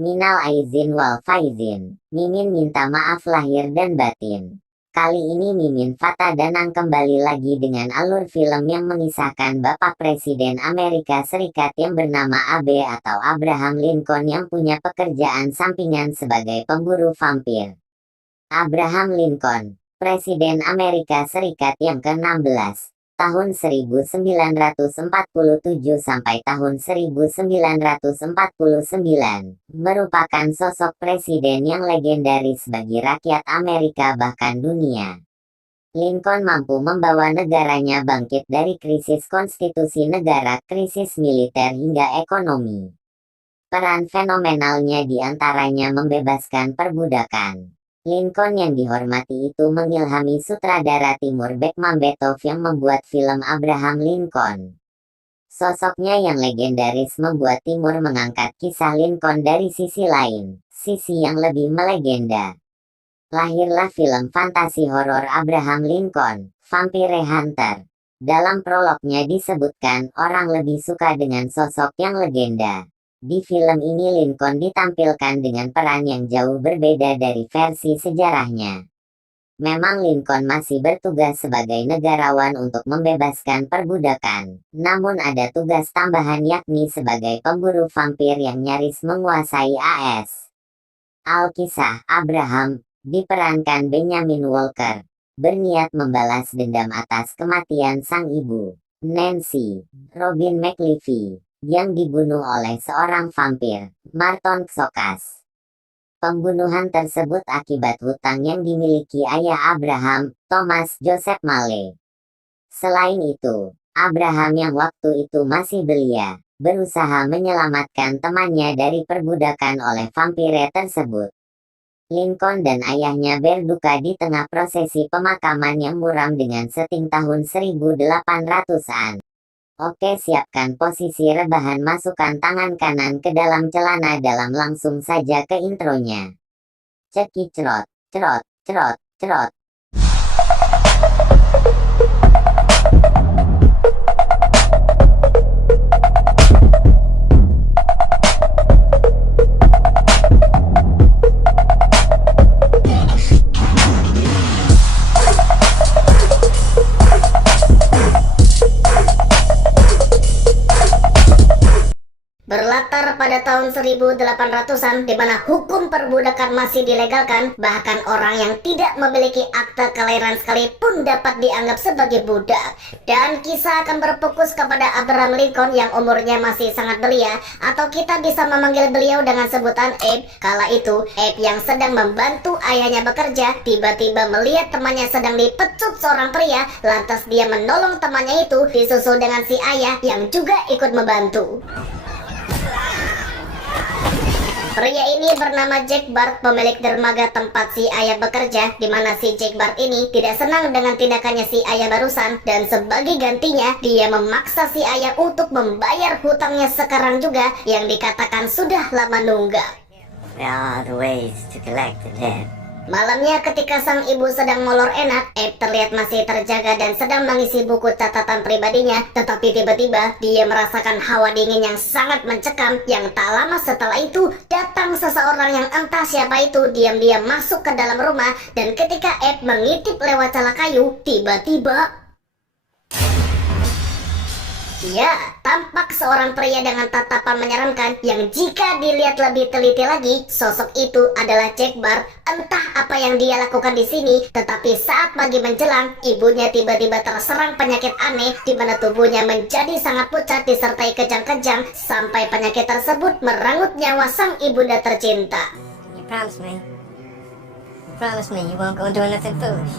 Minal aizin wal faizin. Mimin minta maaf lahir dan batin. Kali ini Mimin Fata Danang kembali lagi dengan alur film yang mengisahkan Bapak Presiden Amerika Serikat yang bernama AB atau Abraham Lincoln yang punya pekerjaan sampingan sebagai pemburu vampir. Abraham Lincoln, Presiden Amerika Serikat yang ke-16, tahun 1947 sampai tahun 1949, merupakan sosok presiden yang legendaris bagi rakyat Amerika bahkan dunia. Lincoln mampu membawa negaranya bangkit dari krisis konstitusi negara, krisis militer hingga ekonomi. Peran fenomenalnya diantaranya membebaskan perbudakan. Lincoln yang dihormati itu mengilhami sutradara Timur Bekmambetov yang membuat film Abraham Lincoln. Sosoknya yang legendaris membuat Timur mengangkat kisah Lincoln dari sisi lain, sisi yang lebih melegenda. Lahirlah film fantasi horor Abraham Lincoln, Vampire Hunter. Dalam prolognya disebutkan orang lebih suka dengan sosok yang legenda. Di film ini Lincoln ditampilkan dengan peran yang jauh berbeda dari versi sejarahnya. Memang Lincoln masih bertugas sebagai negarawan untuk membebaskan perbudakan, namun ada tugas tambahan yakni sebagai pemburu vampir yang nyaris menguasai AS. Alkisah Abraham, diperankan Benjamin Walker, berniat membalas dendam atas kematian sang ibu, Nancy, Robin McLeavy, yang dibunuh oleh seorang vampir, Marton Xokas. Pembunuhan tersebut akibat hutang yang dimiliki ayah Abraham, Thomas Joseph Malley. Selain itu, Abraham yang waktu itu masih belia, berusaha menyelamatkan temannya dari perbudakan oleh vampire tersebut. Lincoln dan ayahnya berduka di tengah prosesi pemakaman yang muram dengan setting tahun 1800-an. Oke, siapkan posisi rebahan, masukkan tangan kanan ke dalam celana dalam, langsung saja ke intronya. Ceki cerot, cerot, cerot, cerot. Berlatar pada tahun 1800-an di mana hukum perbudakan masih dilegalkan, bahkan orang yang tidak memiliki akta kelahiran sekalipun dapat dianggap sebagai budak. Dan kisah akan berfokus kepada Abraham Lincoln yang umurnya masih sangat belia, atau kita bisa memanggil beliau dengan sebutan Abe. Kala itu, Abe yang sedang membantu ayahnya bekerja, tiba-tiba melihat temannya sedang dipecut seorang pria, lantas dia menolong temannya itu, disusul dengan si ayah yang juga ikut membantu. Pria ini bernama Jack Bart, pemilik dermaga tempat si ayah bekerja, di mana si Jack Bart ini tidak senang dengan tindakannya si ayah barusan, dan sebagai gantinya dia memaksa si ayah untuk membayar hutangnya sekarang juga yang dikatakan sudah lama nunggak. There are the ways to collect the debt. Malamnya ketika sang ibu sedang molor enak, Abe terlihat masih terjaga dan sedang mengisi buku catatan pribadinya. Tetapi tiba-tiba dia merasakan hawa dingin yang sangat mencekam. Yang tak lama setelah itu datang seseorang yang entah siapa itu diam-diam masuk ke dalam rumah. Dan ketika Abe mengintip lewat celah kayu, tiba-tiba ya, tampak seorang pria dengan tatapan menyeramkan yang jika dilihat lebih teliti lagi, sosok itu adalah Jack Bart. Entah apa yang dia lakukan di sini, tetapi saat pagi menjelang, ibunya tiba-tiba terserang penyakit aneh di mana tubuhnya menjadi sangat pucat disertai kejang-kejang sampai penyakit tersebut merenggut nyawa sang ibunda tercinta. You promise me. You promise me you won't go and do anything foolish.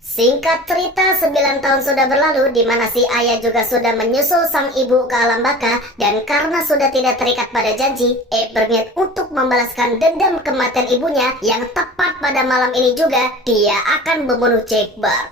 Singkat cerita, 9 tahun sudah berlalu di mana si ayah juga sudah menyusul sang ibu ke alam baka, dan karena sudah tidak terikat pada janji, Abe berniat untuk membalaskan dendam kematian ibunya yang tepat pada malam ini juga dia akan membunuh Jack Bart.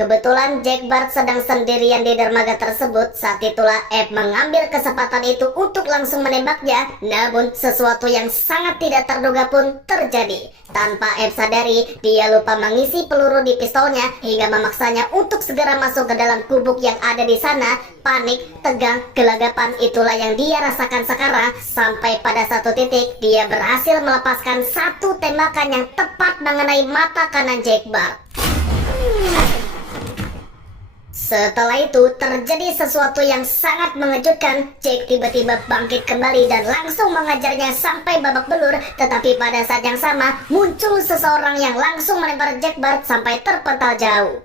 Kebetulan Jack Bart sedang sendirian di dermaga tersebut. Saat itulah Abe mengambil kesempatan itu untuk langsung menembaknya. Namun sesuatu yang sangat tidak terduga pun terjadi. Tanpa Abe sadari, dia lupa mengisi peluru di pistolnya hingga memaksanya untuk segera masuk ke dalam gubuk yang ada di sana. Panik, tegang, gelagapan itulah yang dia rasakan sekarang. Sampai pada satu titik, dia berhasil melepaskan satu tembakan yang tepat mengenai mata kanan Jack Bart. Setelah itu terjadi sesuatu yang sangat mengejutkan. Jack tiba-tiba bangkit kembali dan langsung mengajarnya sampai babak belur. Tetapi pada saat yang sama muncul seseorang yang langsung melempar Jack Bart sampai terpental jauh.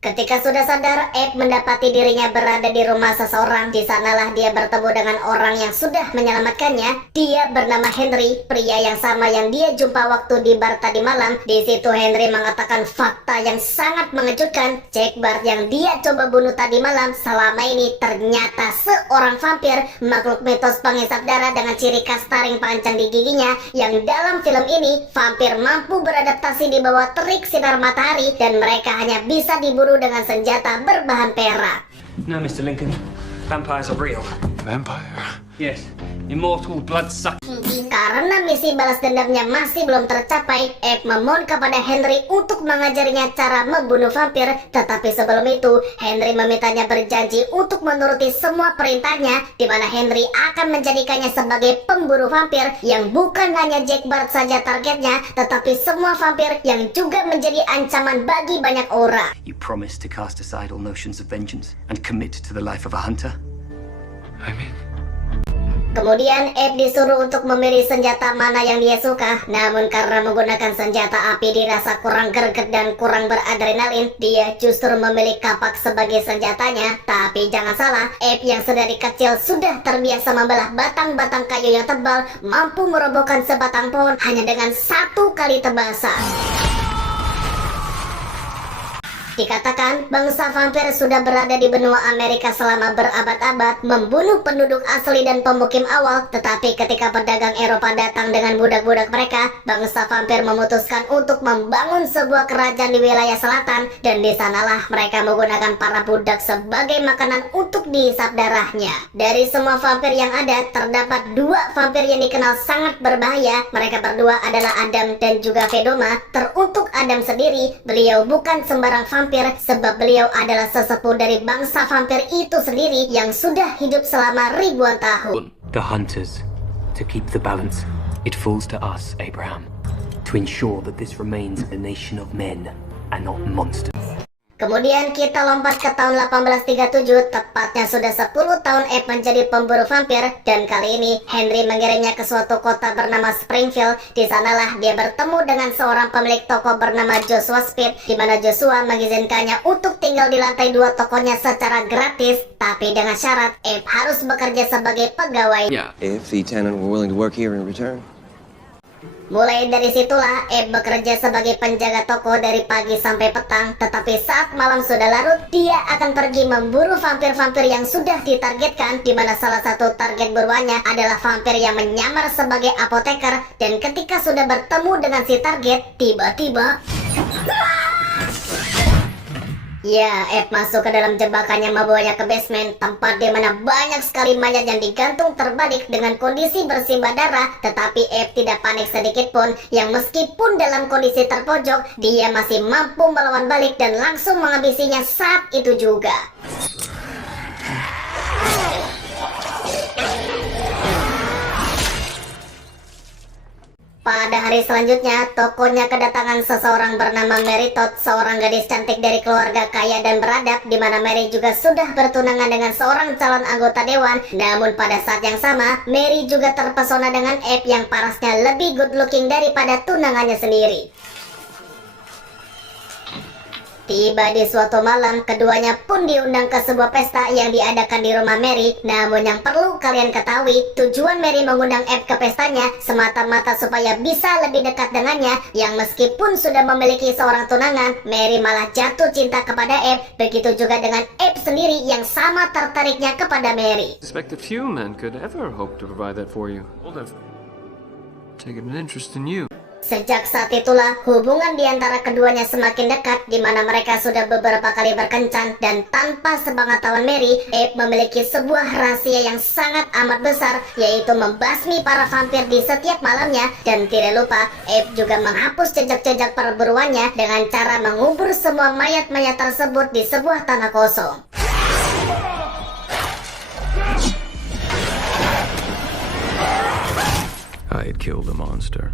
Ketika sudah sadar, Abe mendapati dirinya berada di rumah seseorang. Di sanalah dia bertemu dengan orang yang sudah menyelamatkannya. Dia bernama Henry, pria yang sama yang dia jumpa waktu di bar tadi malam. Di situ Henry mengatakan fakta yang sangat mengejutkan. Jack Bart yang dia coba bunuh tadi malam selama ini ternyata seorang vampir, makhluk mitos penghisap darah dengan ciri khas taring panjang di giginya. Yang dalam film ini, vampir mampu beradaptasi di bawah terik sinar matahari dan mereka hanya bisa diburu dengan senjata berbahan perak. No, Mr. Lincoln. Vampires are real. Vampire? Yes. Immortal, blood-sucking. Karena misi balas dendamnya masih belum tercapai, Abe memohon kepada Henry untuk mengajarinya cara membunuh vampir. Tetapi sebelum itu, Henry memintanya berjanji untuk menuruti semua perintahnya, di mana Henry akan menjadikannya sebagai pemburu vampir yang bukan hanya Jack Bart saja targetnya, tetapi semua vampir yang juga menjadi ancaman bagi banyak orang. You promise to cast aside all notions of vengeance and commit to the life of a hunter? I'm in. Kemudian Abe disuruh untuk memilih senjata mana yang dia suka. Namun karena menggunakan senjata api dirasa kurang greget dan kurang beradrenalin, dia justru memilih kapak sebagai senjatanya. Tapi jangan salah, Abe yang sedari kecil sudah terbiasa membelah batang-batang kayu yang tebal, mampu merobohkan sebatang pohon hanya dengan satu kali tebasan. Dikatakan bangsa vampir sudah berada di benua Amerika selama berabad-abad, membunuh penduduk asli dan pemukim awal. Tetapi ketika pedagang Eropa datang dengan budak-budak mereka, bangsa vampir memutuskan untuk membangun sebuah kerajaan di wilayah selatan. Dan di sanalah mereka menggunakan para budak sebagai makanan untuk dihisap darahnya. Dari semua vampir yang ada, terdapat dua vampir yang dikenal sangat berbahaya. Mereka berdua adalah Adam dan juga Vedoma. Teruntuk Adam sendiri, beliau bukan sembarang vampir, sebab beliau adalah sesepuh dari bangsa vampir itu sendiri yang sudah hidup selama ribuan tahun. The hunters. To keep the balance, it falls to us, Abraham, to ensure that this remains a nation of men and not monsters. Kemudian kita lompat ke tahun 1837, tepatnya sudah 10 tahun Abe menjadi pemburu vampir. Dan kali ini Henry mengirimnya ke suatu kota bernama Springfield. Di sanalah dia bertemu dengan seorang pemilik toko bernama Joshua Speed, di mana Joshua mengizinkannya untuk tinggal di lantai 2 tokonya secara gratis. Tapi dengan syarat Abe harus bekerja sebagai pegawai. Yeah. If the tenant were willing to work here in return. Mulai dari situlah Abe bekerja sebagai penjaga toko dari pagi sampai petang. Tetapi saat malam sudah larut, dia akan pergi memburu vampir-vampir yang sudah ditargetkan, di mana salah satu target buruannya adalah vampir yang menyamar sebagai apoteker. Dan ketika sudah bertemu dengan si target, tiba-tiba ya, Abe masuk ke dalam jebakannya, membawanya ke basement, tempat di mana banyak sekali mayat yang digantung terbalik dengan kondisi bersimbah darah. Tetapi Abe tidak panik sedikit pun, yang meskipun dalam kondisi terpojok, dia masih mampu melawan balik dan langsung menghabisinya saat itu juga. Pada hari selanjutnya, tokonya kedatangan seseorang bernama Mary Todd, seorang gadis cantik dari keluarga kaya dan beradab, di mana Mary juga sudah bertunangan dengan seorang calon anggota dewan. Namun pada saat yang sama, Mary juga terpesona dengan Abe yang parasnya lebih good looking daripada tunangannya sendiri. Tiba di suatu malam, keduanya pun diundang ke sebuah pesta yang diadakan di rumah Mary. Namun yang perlu kalian ketahui, tujuan Mary mengundang Abe ke pestanya semata-mata supaya bisa lebih dekat dengannya. Yang meskipun sudah memiliki seorang tunangan, Mary malah jatuh cinta kepada Abe. Begitu juga dengan Abe sendiri yang sama tertariknya kepada Mary. I suspect that few men could ever hope to provide that for you. Well, I've taken an interest in you. Sejak saat itulah hubungan di antara keduanya semakin dekat, di mana mereka sudah beberapa kali berkencan, dan tanpa sepengetahuan Mary, Abe memiliki sebuah rahasia yang sangat amat besar, yaitu membasmi para vampir di setiap malamnya. Dan tidak lupa, Abe juga menghapus jejak-jejak perburuannya dengan cara mengubur semua mayat-mayat tersebut di sebuah tanah kosong. I'd kill the monster,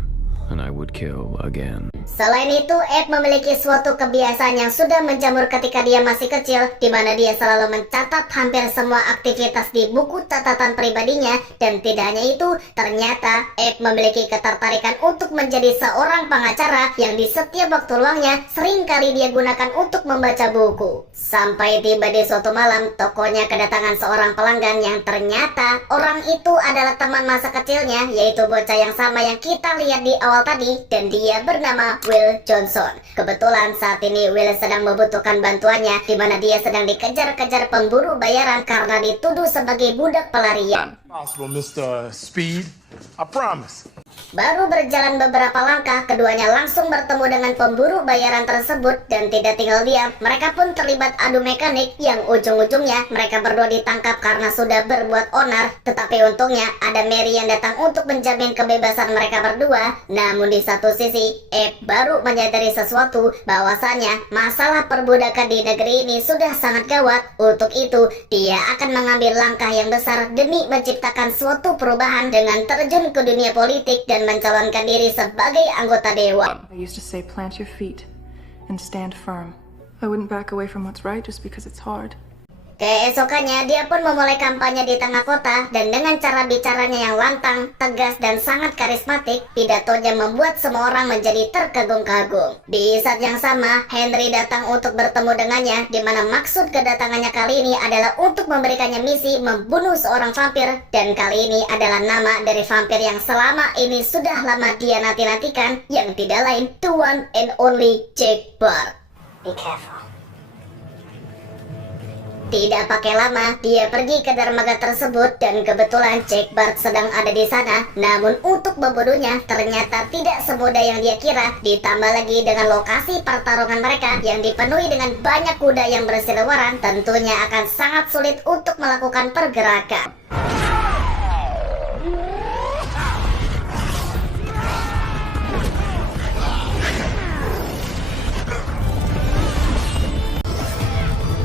and I would kill again. Selain itu, Abe memiliki suatu kebiasaan yang sudah menjamur ketika dia masih kecil, di mana dia selalu mencatat hampir semua aktivitas di buku catatan pribadinya. Dan tidak hanya itu, ternyata Abe memiliki ketertarikan untuk menjadi seorang pengacara yang di setiap waktu luangnya seringkali dia gunakan untuk membaca buku. Sampai tiba di suatu malam, tokonya kedatangan seorang pelanggan yang ternyata orang itu adalah teman masa kecilnya, yaitu bocah yang sama yang kita lihat di awal tadi, dan dia bernama Will Johnson. Kebetulan saat ini Will sedang membutuhkan bantuannya, di mana dia sedang dikejar-kejar pemburu bayaran karena dituduh sebagai budak pelarian. Possible, Mr. Speed. I promise. Baru berjalan beberapa langkah, keduanya langsung bertemu dengan pemburu bayaran tersebut, dan tidak tinggal diam, mereka pun terlibat adu mekanik yang ujung-ujungnya mereka berdua ditangkap karena sudah berbuat onar. Tetapi untungnya ada Mary yang datang untuk menjamin kebebasan mereka berdua. Namun di satu sisi, Abe baru menyadari sesuatu, bahwasanya masalah perbudakan di negeri ini sudah sangat gawat. Untuk itu, dia akan mengambil langkah yang besar demi menciptakan suatu perubahan dengan terjun ke dunia politik dan mencalonkan diri sebagai anggota dewan. I used to say plant your feet and stand firm. I wouldn't back away from what's right just because it's hard. Keesokannya dia pun memulai kampanye di tengah kota, dan dengan cara bicaranya yang lantang, tegas, dan sangat karismatik, pidatonya membuat semua orang menjadi terkagum-kagum. Di saat yang sama, Henry datang untuk bertemu dengannya, di mana maksud kedatangannya kali ini adalah untuk memberikannya misi membunuh seorang vampir, dan kali ini adalah nama dari vampir yang selama ini sudah lama dia nanti-nantikan, yang tidak lain the one and only Jack Bart. Be careful. Tidak pakai lama, dia pergi ke dermaga tersebut, dan kebetulan Jack Bart sedang ada di sana. Namun untuk membunuhnya ternyata tidak semudah yang dia kira. Ditambah lagi dengan lokasi pertarungan mereka yang dipenuhi dengan banyak kuda yang berseliweran, tentunya akan sangat sulit untuk melakukan pergerakan.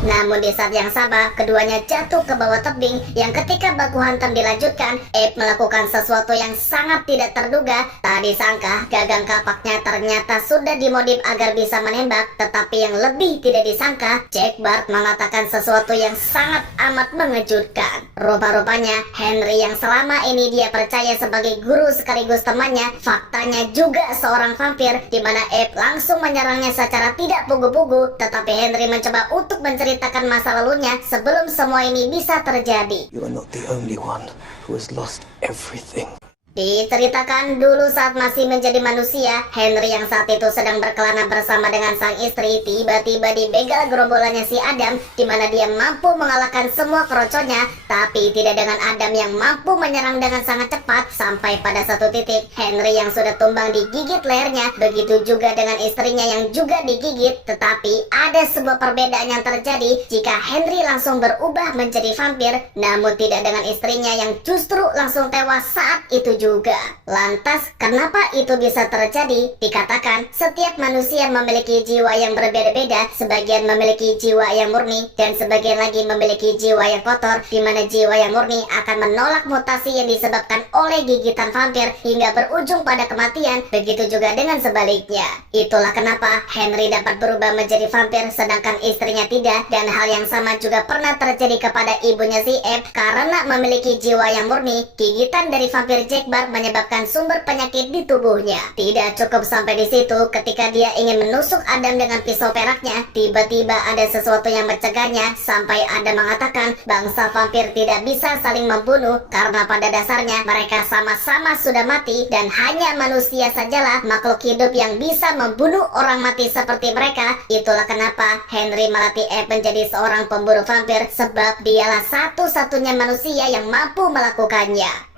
Namun di saat yang sama, keduanya jatuh ke bawah tebing, yang ketika baku hantam dilanjutkan, Abe melakukan sesuatu yang sangat tidak terduga. Tak disangka, gagang kapaknya ternyata sudah dimodif agar bisa menembak. Tetapi yang lebih tidak disangka, Jack Bart mengatakan sesuatu yang sangat amat mengejutkan. Rupa-rupanya, Henry yang selama ini dia percaya sebagai guru sekaligus temannya, faktanya juga seorang vampir, di mana Abe langsung menyerangnya secara tidak pugu-pugu. Tetapi Henry mencoba untuk menceritakan masa lalunya sebelum semua ini bisa terjadi. You are not the only one who has lost everything. Diceritakan dulu saat masih menjadi manusia, Henry yang saat itu sedang berkelana bersama dengan sang istri tiba-tiba dibegal gerombolannya si Adam, di mana dia mampu mengalahkan semua keroconya. Tapi tidak dengan Adam yang mampu menyerang dengan sangat cepat. Sampai pada satu titik, Henry yang sudah tumbang digigit lehernya. Begitu juga dengan istrinya yang juga digigit. Tetapi ada sebuah perbedaan yang terjadi jika Henry langsung berubah menjadi vampir, namun tidak dengan istrinya yang justru langsung tewas saat itu juga. Lantas, kenapa itu bisa terjadi? Dikatakan, setiap manusia memiliki jiwa yang berbeda-beda. Sebagian memiliki jiwa yang murni, dan sebagian lagi memiliki jiwa yang kotor, di mana jiwa yang murni akan menolak mutasi yang disebabkan oleh gigitan vampir hingga berujung pada kematian. Begitu juga dengan sebaliknya. Itulah kenapa Henry dapat berubah menjadi vampir, sedangkan istrinya tidak. Dan hal yang sama juga pernah terjadi kepada ibunya si Abe. Karena memiliki jiwa yang murni, gigitan dari vampir Jack Bart menyebabkan sumber penyakit di tubuhnya. Tidak cukup sampai di situ, ketika dia ingin menusuk Adam dengan pisau peraknya, tiba-tiba ada sesuatu yang mencegahnya, sampai Adam mengatakan bangsa vampir tidak bisa saling membunuh karena pada dasarnya mereka sama-sama sudah mati, dan hanya manusia sajalah makhluk hidup yang bisa membunuh orang mati seperti mereka. Itulah kenapa Henry melatih Abe menjadi seorang pemburu vampir, sebab dialah satu-satunya manusia yang mampu melakukannya.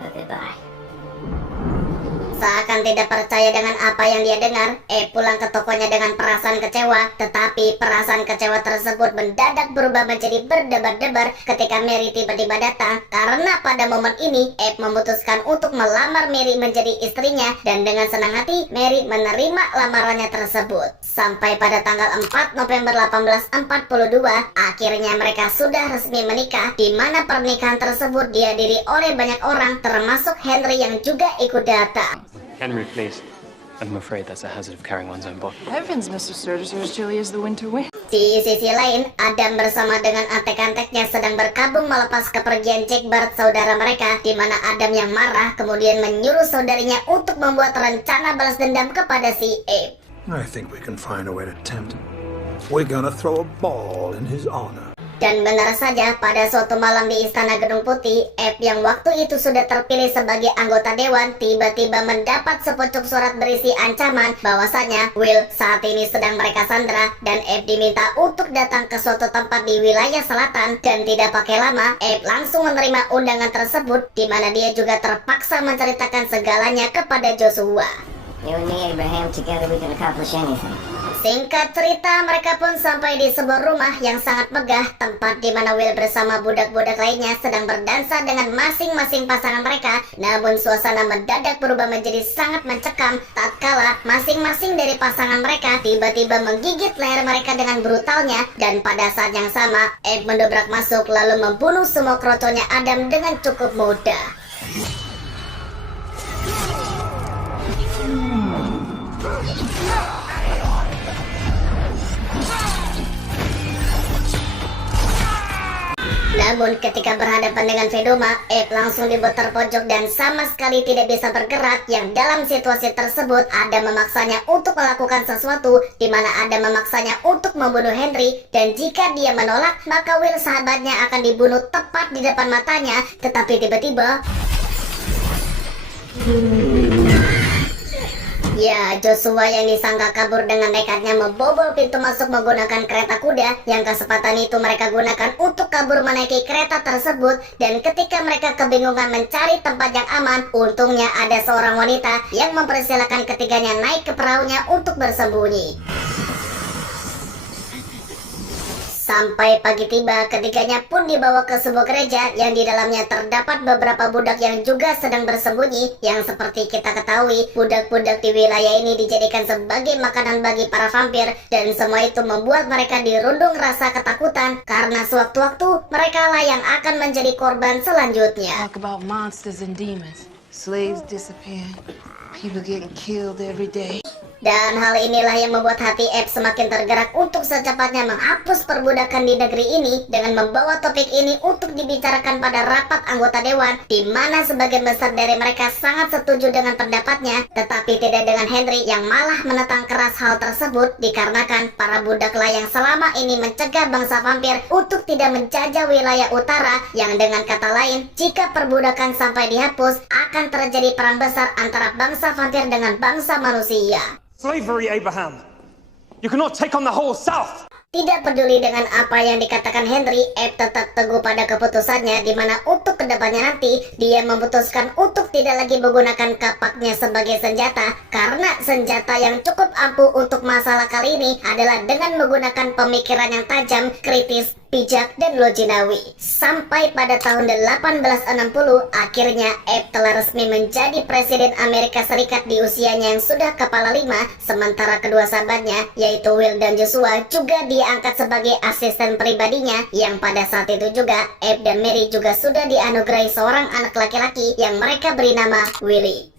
Goodbye. Seakan tidak percaya dengan apa yang dia dengar, Abe pulang ke tokonya dengan perasaan kecewa. Tetapi perasaan kecewa tersebut mendadak berubah menjadi berdebar-debar ketika Mary tiba-tiba datang. Karena pada momen ini, Abe memutuskan untuk melamar Mary menjadi istrinya. Dan dengan senang hati, Mary menerima lamarannya tersebut. Sampai pada tanggal 4 November 1842, akhirnya mereka sudah resmi menikah, di mana pernikahan tersebut dihadiri oleh banyak orang, termasuk Henry yang juga ikut datang. Henry, please. I'm afraid that's a hazard of carrying one's own body. Heavens, Mr. Sturgis are as chilly as the winter wind. Di sisi lain, Adam bersama dengan antek-anteknya sedang berkabung melepas kepergian Jack Bart, saudara mereka, di mana Adam yang marah kemudian menyuruh saudarinya untuk membuat rencana balas dendam kepada si Abe. I think we can find a way to tempt him. We're gonna throw a ball in his honor. Dan benar saja, pada suatu malam di Istana Gedung Putih, Abe yang waktu itu sudah terpilih sebagai anggota dewan tiba-tiba mendapat sepucuk surat berisi ancaman bahwasanya Will saat ini sedang mereka sandra, dan Abe diminta untuk datang ke suatu tempat di wilayah selatan. Dan tidak pakai lama, Abe langsung menerima undangan tersebut, di mana dia juga terpaksa menceritakan segalanya kepada Joshua. You and me, Abraham, together we can accomplish anything. Singkat cerita, mereka pun sampai di sebuah rumah yang sangat megah, tempat di mana Will bersama budak-budak lainnya sedang berdansa dengan masing-masing pasangan mereka. Namun suasana mendadak berubah menjadi sangat mencekam tatkala masing-masing dari pasangan mereka tiba-tiba menggigit leher mereka dengan brutalnya. Dan pada saat yang sama, Abe mendobrak masuk lalu membunuh semua kroconya Adam dengan cukup mudah. Namun ketika berhadapan dengan Vedoma, Abe langsung dibuat terpojok dan sama sekali tidak bisa bergerak. Yang dalam situasi tersebut, Adam memaksanya untuk melakukan sesuatu, di mana Adam memaksanya untuk membunuh Henry. Dan jika dia menolak, maka Will sahabatnya akan dibunuh tepat di depan matanya. Tetapi tiba-tiba, ya, Joshua yang disangka kabur dengan nekatnya membobol pintu masuk menggunakan kereta kuda, yang kesempatan itu mereka gunakan untuk kabur menaiki kereta tersebut. Dan ketika mereka kebingungan mencari tempat yang aman, untungnya ada seorang wanita yang mempersilahkan ketiganya naik ke perahunya untuk bersembunyi. Sampai pagi tiba, ketiganya pun dibawa ke sebuah gereja yang di dalamnya terdapat beberapa budak yang juga sedang bersembunyi. Yang seperti kita ketahui, budak-budak di wilayah ini dijadikan sebagai makanan bagi para vampir. Dan semua itu membuat mereka dirundung rasa ketakutan, karena sewaktu-waktu mereka lah yang akan menjadi korban selanjutnya. Talk about monsters and demons. Slaves disappearing. People getting killed every day. Dan hal inilah yang membuat hati Abe semakin tergerak untuk secepatnya menghapus perbudakan di negeri ini dengan membawa topik ini untuk dibicarakan pada rapat anggota dewan, di mana sebagian besar dari mereka sangat setuju dengan pendapatnya, tetapi tidak dengan Henry yang malah menentang keras hal tersebut dikarenakan para budaklah yang selama ini mencegah bangsa vampir untuk tidak menjajah wilayah utara, yang dengan kata lain, jika perbudakan sampai dihapus, akan terjadi perang besar antara bangsa vampir dengan bangsa manusia. Slavery, Abraham. You cannot take on the whole South. Tidak peduli dengan apa yang dikatakan Henry, Abe tetap teguh pada keputusannya, di mana untuk kedepannya nanti dia memutuskan untuk tidak lagi menggunakan kapaknya sebagai senjata, karena senjata yang cukup ampuh untuk masalah kali ini adalah dengan menggunakan pemikiran yang tajam, kritis, bijak, dan loginawi. Sampai pada tahun 1860, akhirnya Abe telah resmi menjadi Presiden Amerika Serikat di usianya yang sudah kepala 5, sementara kedua sahabatnya, yaitu Will dan Joshua, juga diangkat sebagai asisten pribadinya, yang pada saat itu juga Abe dan Mary juga sudah dianugerahi seorang anak laki-laki yang mereka beri nama Willie.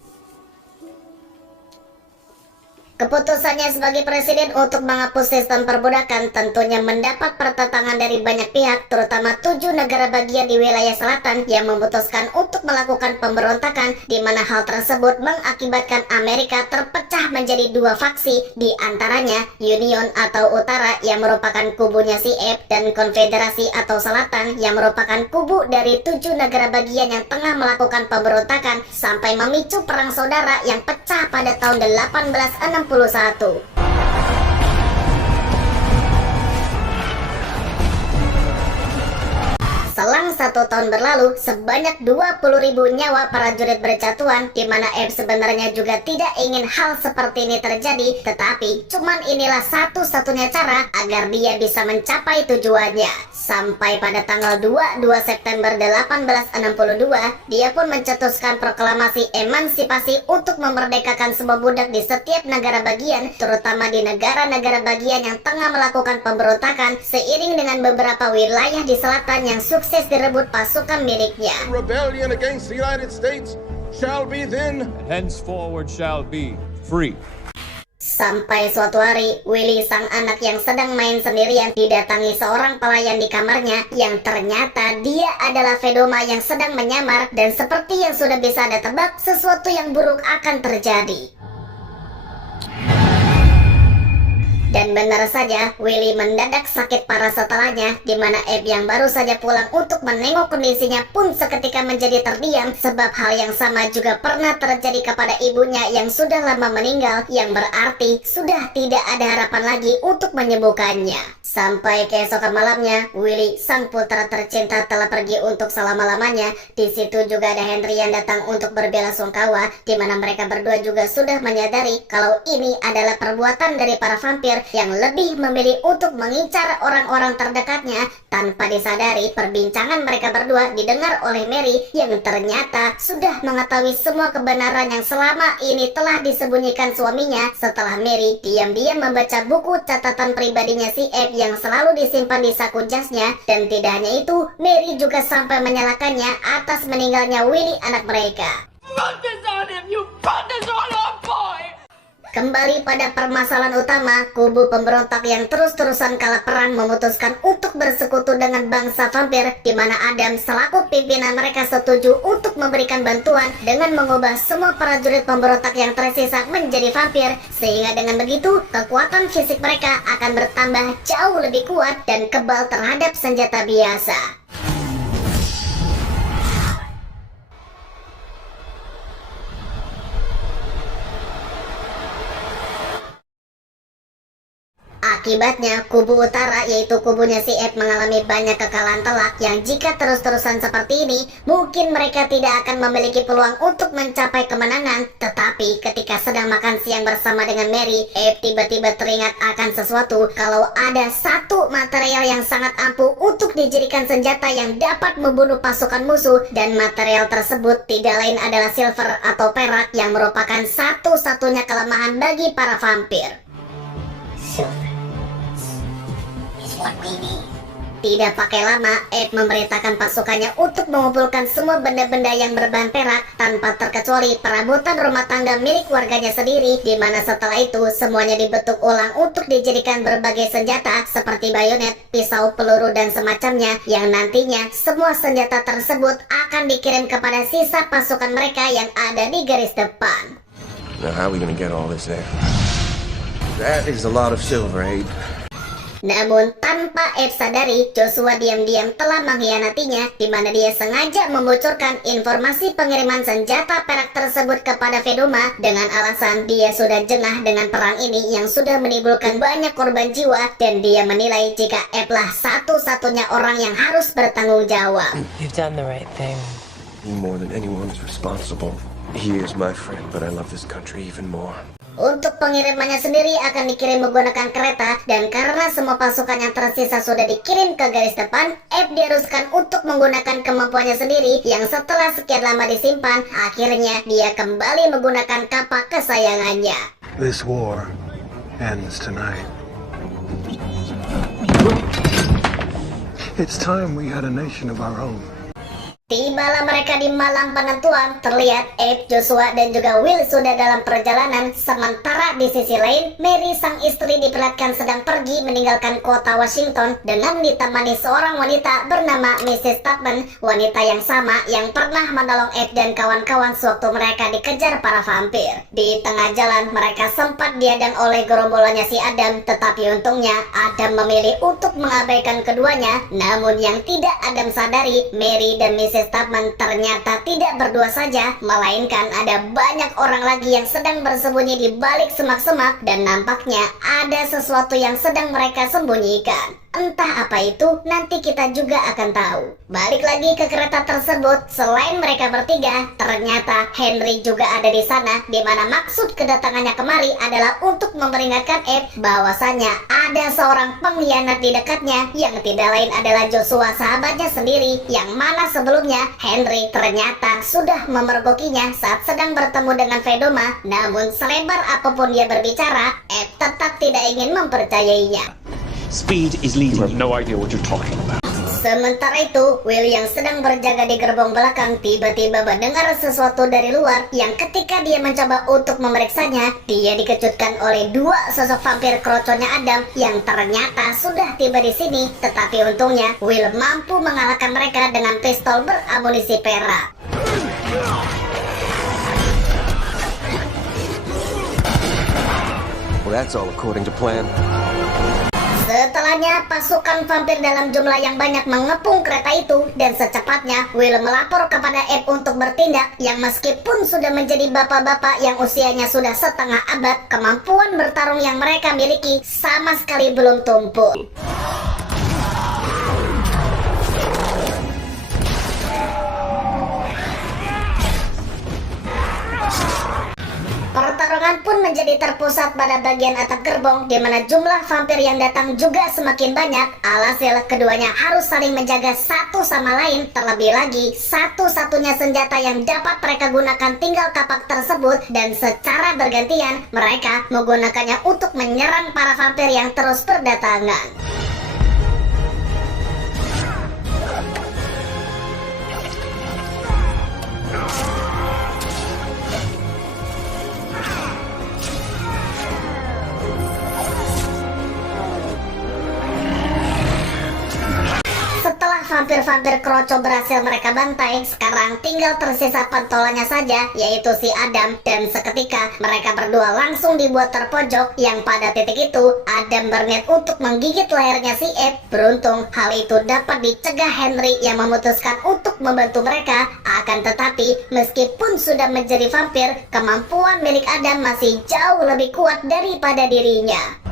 Keputusannya sebagai presiden untuk menghapus sistem perbudakan tentunya mendapat pertentangan dari banyak pihak, terutama 7 negara bagian di wilayah selatan yang memutuskan untuk melakukan pemberontakan, di mana hal tersebut mengakibatkan Amerika terpecah menjadi 2 faksi, di antaranya Union atau Utara yang merupakan kubunya si Abe, dan Konfederasi atau Selatan yang merupakan kubu dari 7 negara bagian yang tengah melakukan pemberontakan, sampai memicu perang saudara yang pecah pada tahun 1861. Selang 1 1 tahun berlalu, sebanyak 20.000 nyawa prajurit berjatuhan, di mana Abe sebenarnya juga tidak ingin hal seperti ini terjadi, tetapi cuman inilah satu-satunya cara agar dia bisa mencapai tujuannya. Sampai pada tanggal 22 September 1862, dia pun mencetuskan proklamasi emansipasi untuk memerdekakan semua budak di setiap negara bagian, terutama di negara-negara bagian yang tengah melakukan pemberontakan, seiring dengan beberapa wilayah di selatan yang sukses direbut pasukan miliknya. Rebellion against the United States shall be then and henceforward shall be free. Sampai suatu hari, Willy sang anak yang sedang main sendirian didatangi seorang pelayan di kamarnya yang ternyata dia adalah Vedoma yang sedang menyamar, dan seperti yang sudah bisa Anda tebak, sesuatu yang buruk akan terjadi. Dan benar saja, Willy mendadak sakit parah setelahnya, di mana Abe yang baru saja pulang untuk menengok kondisinya pun seketika menjadi terdiam, sebab hal yang sama juga pernah terjadi kepada ibunya yang sudah lama meninggal, yang berarti sudah tidak ada harapan lagi untuk menyembuhkannya. Sampai keesokan malamnya, Willy sang putra tercinta telah pergi untuk selama-lamanya. Di situ juga ada Henry yang datang untuk berbelasungkawa, di mana mereka berdua juga sudah menyadari kalau ini adalah perbuatan dari para vampir yang lebih memilih untuk mengincar orang-orang terdekatnya. Tanpa disadari, perbincangan mereka berdua didengar oleh Mary yang ternyata sudah mengetahui semua kebenaran yang selama ini telah disembunyikan suaminya, setelah Mary diam-diam membaca buku catatan pribadinya si Abe yang selalu disimpan di saku jasnya. Dan tidak hanya itu, Mary juga sampai menyalahkannya atas meninggalnya Willy anak mereka. Kembali pada permasalahan utama, kubu pemberontak yang terus-terusan kalah perang memutuskan untuk bersekutu dengan bangsa vampir, di mana Adam selaku pimpinan mereka setuju untuk memberikan bantuan dengan mengubah semua prajurit pemberontak yang tersisa menjadi vampir, sehingga dengan begitu kekuatan fisik mereka akan bertambah jauh lebih kuat dan kebal terhadap senjata biasa. Akibatnya, kubu utara yaitu kubunya si Abe mengalami banyak kekalahan telak yang jika terus-terusan seperti ini, mungkin mereka tidak akan memiliki peluang untuk mencapai kemenangan. Tetapi ketika sedang makan siang bersama dengan Mary, Abe tiba-tiba teringat akan sesuatu, kalau ada satu material yang sangat ampuh untuk dijadikan senjata yang dapat membunuh pasukan musuh, dan material tersebut tidak lain adalah silver atau perak yang merupakan satu-satunya kelemahan bagi para vampir. Tidak pakai lama, Abe memerintahkan pasukannya untuk mengumpulkan semua benda-benda yang berbahan perak, tanpa terkecuali perabotan rumah tangga milik warganya sendiri, di mana setelah itu semuanya dibentuk ulang untuk dijadikan berbagai senjata seperti bayonet, pisau, peluru, dan semacamnya, yang nantinya semua senjata tersebut akan dikirim kepada sisa pasukan mereka yang ada di garis depan. Now how are we gonna get all this there? That is a lot of silver, Abe. Namun tanpa Abe sadari, Joshua diam-diam telah mengkhianatinya, di mana dia sengaja membocorkan informasi pengiriman senjata perak tersebut kepada Vedoma dengan alasan dia sudah jengah dengan perang ini yang sudah menimbulkan banyak korban jiwa, dan dia menilai jika Abe lah satu-satunya orang yang harus bertanggung jawab. You've done the right thing. He more than anyone is responsible. He is my friend, but I love this country even more. Untuk pengirimannya sendiri akan dikirim menggunakan kereta, dan karena semua pasukan yang tersisa sudah dikirim ke garis depan, Abe diharuskan untuk menggunakan kemampuannya sendiri yang setelah sekian lama disimpan, akhirnya dia kembali menggunakan kapak kesayangannya. This war ends tonight. It's time we had a nation of our own. Tibalah mereka di malam penentuan. Terlihat Abe, Joshua, dan juga Will sudah dalam perjalanan. Sementara di sisi lain, Mary sang istri diperlihatkan sedang pergi meninggalkan kota Washington dengan ditemani seorang wanita bernama Mrs. Tubman, wanita yang sama yang pernah menolong Abe dan kawan-kawan sewaktu mereka dikejar para vampir. Di tengah jalan mereka sempat dihadang oleh gerombolannya si Adam, tetapi untungnya Adam memilih untuk mengabaikan keduanya. Namun yang tidak Adam sadari, Mary dan Mrs. Tubman ternyata tidak berdua saja, melainkan ada banyak orang lagi yang sedang bersembunyi di balik semak-semak, dan nampaknya ada sesuatu yang sedang mereka sembunyikan. Entah apa itu, nanti kita juga akan tahu. Balik lagi ke kereta tersebut, selain mereka bertiga, ternyata Henry juga ada di sana, di mana maksud kedatangannya kemari adalah untuk memperingatkan Ed bahwasanya ada seorang pengkhianat di dekatnya yang tidak lain adalah Joshua, sahabatnya sendiri, yang mana sebelumnya Henry ternyata sudah memergokinya saat sedang bertemu dengan Vedoma. Namun selebar apapun dia berbicara, Ed tetap tidak ingin mempercayainya. Speed is leading. You have no idea what you're talking about. Sementara itu, Will yang sedang berjaga di gerbong belakang tiba-tiba mendengar sesuatu dari luar yang ketika dia mencoba untuk memeriksanya, dia dikejutkan oleh dua sosok vampir kroconya Adam yang ternyata sudah tiba di sini. Tetapi untungnya, Will mampu mengalahkan mereka dengan pistol beramunisi perak. Well, that's all according to plan. Setelahnya, pasukan vampir dalam jumlah yang banyak mengepung kereta itu dan secepatnya Will melapor kepada Ed untuk bertindak yang meskipun sudah menjadi bapak-bapak yang usianya sudah setengah abad, kemampuan bertarung yang mereka miliki sama sekali belum tumpul. Pertarungan pun menjadi terpusat pada bagian atap gerbong, di mana jumlah vampir yang datang juga semakin banyak. Alhasil keduanya harus saling menjaga satu sama lain. Terlebih lagi, satu-satunya senjata yang dapat mereka gunakan tinggal kapak tersebut, dan secara bergantian mereka menggunakannya untuk menyerang para vampir yang terus berdatangan. Setelah vampir-vampir kroco berhasil mereka bantai, sekarang tinggal tersisa pentolannya saja, yaitu si Adam. Dan seketika mereka berdua langsung dibuat terpojok, yang pada titik itu Adam berniat untuk menggigit lehernya si Ed. Beruntung hal itu dapat dicegah Henry yang memutuskan untuk membantu mereka. Akan tetapi meskipun sudah menjadi vampir, kemampuan milik Adam masih jauh lebih kuat daripada dirinya.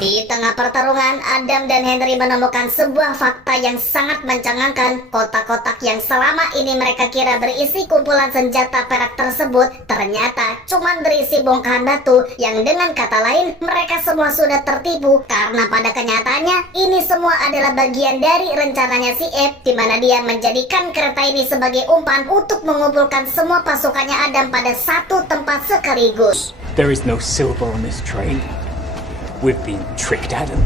Di tengah pertarungan, Adam dan Henry menemukan sebuah fakta yang sangat mencengangkan. Kotak-kotak yang selama ini mereka kira berisi kumpulan senjata perak tersebut ternyata cuma berisi bongkahan batu, yang dengan kata lain mereka semua sudah tertipu, karena pada kenyataannya ini semua adalah bagian dari rencananya si Ed, di mana dia menjadikan kereta ini sebagai umpan untuk mengumpulkan semua pasukannya Adam pada satu tempat sekaligus. There is no silver on this train. We've been tricked, Adam.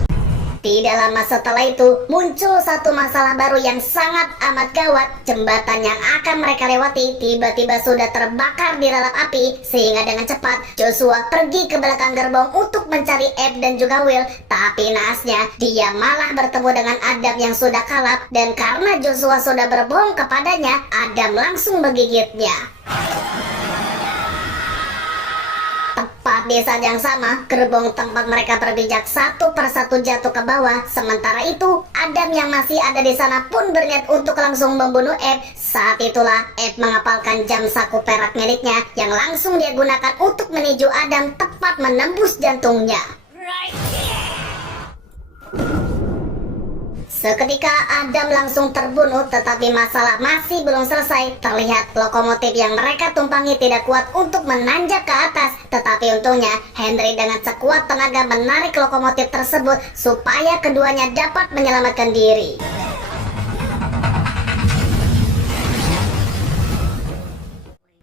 Tidak lama setelah itu, muncul satu masalah baru yang sangat amat gawat. Jembatan yang akan mereka lewati tiba-tiba sudah terbakar di lalap api, sehingga dengan cepat Joshua pergi ke belakang gerbong untuk mencari Ed dan juga Will. Tapi naasnya, dia malah bertemu dengan Adam yang sudah kalap, dan karena Joshua sudah berbohong kepadanya, Adam langsung menggigitnya. Tepat di saat yang sama, gerbong tempat mereka berpijak satu persatu jatuh ke bawah. Sementara itu, Adam yang masih ada di sana pun berniat untuk langsung membunuh Ed. Saat itulah Ed mengapalkan jam saku perak miliknya yang langsung dia gunakan untuk menuju Adam, tepat menembus jantungnya. Seketika Adam langsung terbunuh, tetapi masalah masih belum selesai. Terlihat lokomotif yang mereka tumpangi tidak kuat untuk menanjak ke atas. Tetapi untungnya Henry dengan sekuat tenaga menarik lokomotif tersebut supaya keduanya dapat menyelamatkan diri.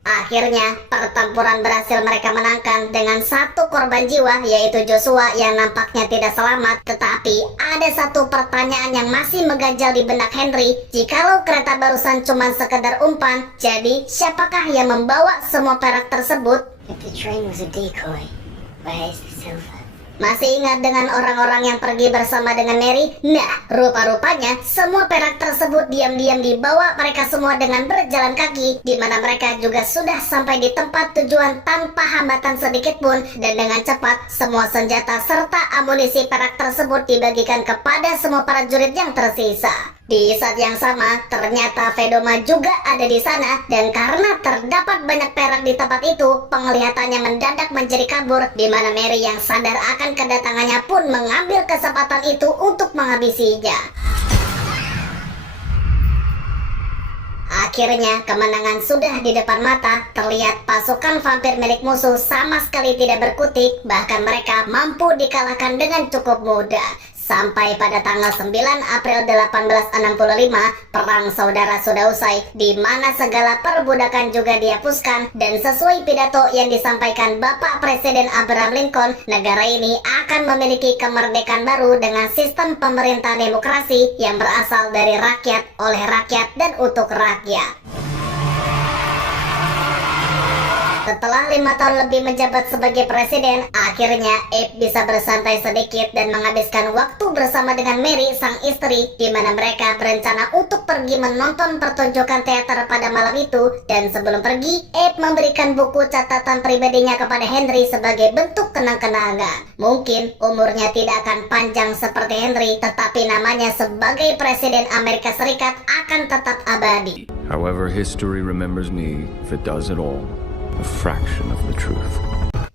Akhirnya pertempuran berhasil mereka menangkan dengan satu korban jiwa, yaitu Joshua yang nampaknya tidak selamat. Tetapi ada satu pertanyaan yang masih mengganjal di benak Henry. Jikalau kereta barusan cuma sekedar umpan, jadi siapakah yang membawa semua perak tersebut? If the train was a decoy, where is the silver? Masih ingat dengan orang-orang yang pergi bersama dengan Mary? Nah, rupa-rupanya semua perak tersebut diam-diam dibawa mereka semua dengan berjalan kaki, di mana mereka juga sudah sampai di tempat tujuan tanpa hambatan sedikit pun. Dan dengan cepat, semua senjata serta amunisi perak tersebut dibagikan kepada semua prajurit yang tersisa. Di saat yang sama, ternyata Vedoma juga ada di sana, dan karena terdapat banyak perak di tempat itu, penglihatannya mendadak menjadi kabur, di mana Mary yang sadar akan kedatangannya pun mengambil kesempatan itu untuk menghabisinya. Akhirnya, kemenangan sudah di depan mata. Terlihat pasukan vampir milik musuh sama sekali tidak berkutik, bahkan mereka mampu dikalahkan dengan cukup mudah. Sampai pada tanggal 9 April 1865, perang saudara sudah usai, di mana segala perbudakan juga dihapuskan, dan sesuai pidato yang disampaikan Bapak Presiden Abraham Lincoln, negara ini akan memiliki kemerdekaan baru dengan sistem pemerintahan demokrasi yang berasal dari rakyat, oleh rakyat, dan untuk rakyat. Setelah 5 tahun lebih menjabat sebagai presiden, akhirnya Abe bisa bersantai sedikit dan menghabiskan waktu bersama dengan Mary, sang istri, di mana mereka berencana untuk pergi menonton pertunjukan teater pada malam itu. Dan sebelum pergi, Abe memberikan buku catatan pribadinya kepada Henry sebagai bentuk kenang-kenangan. Mungkin umurnya tidak akan panjang seperti Henry, tetapi namanya sebagai presiden Amerika Serikat akan tetap abadi. However, history remembers me if it does at all. A fraction of the truth.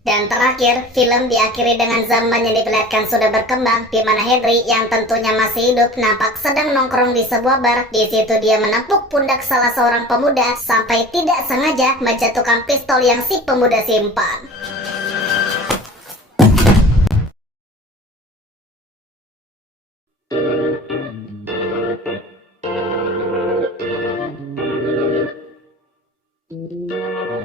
Dan terakhir, film diakhiri dengan zaman yang diperlihatkan sudah berkembang, di mana Henry yang tentunya masih hidup nampak sedang nongkrong di sebuah bar. Di situ dia menepuk pundak salah seorang pemuda sampai tidak sengaja menjatuhkan pistol yang si pemuda simpan.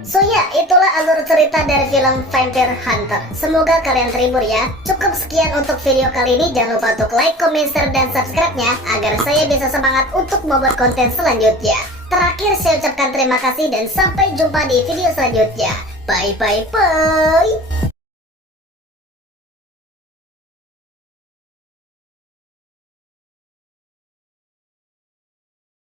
So ya, itulah alur cerita dari film Vampire Hunter. Semoga kalian terhibur ya. Cukup sekian untuk video kali ini. Jangan lupa untuk like, comment, share, dan subscribe-nya agar saya bisa semangat untuk membuat konten selanjutnya. Terakhir saya ucapkan terima kasih dan sampai jumpa di video selanjutnya. Bye bye bye.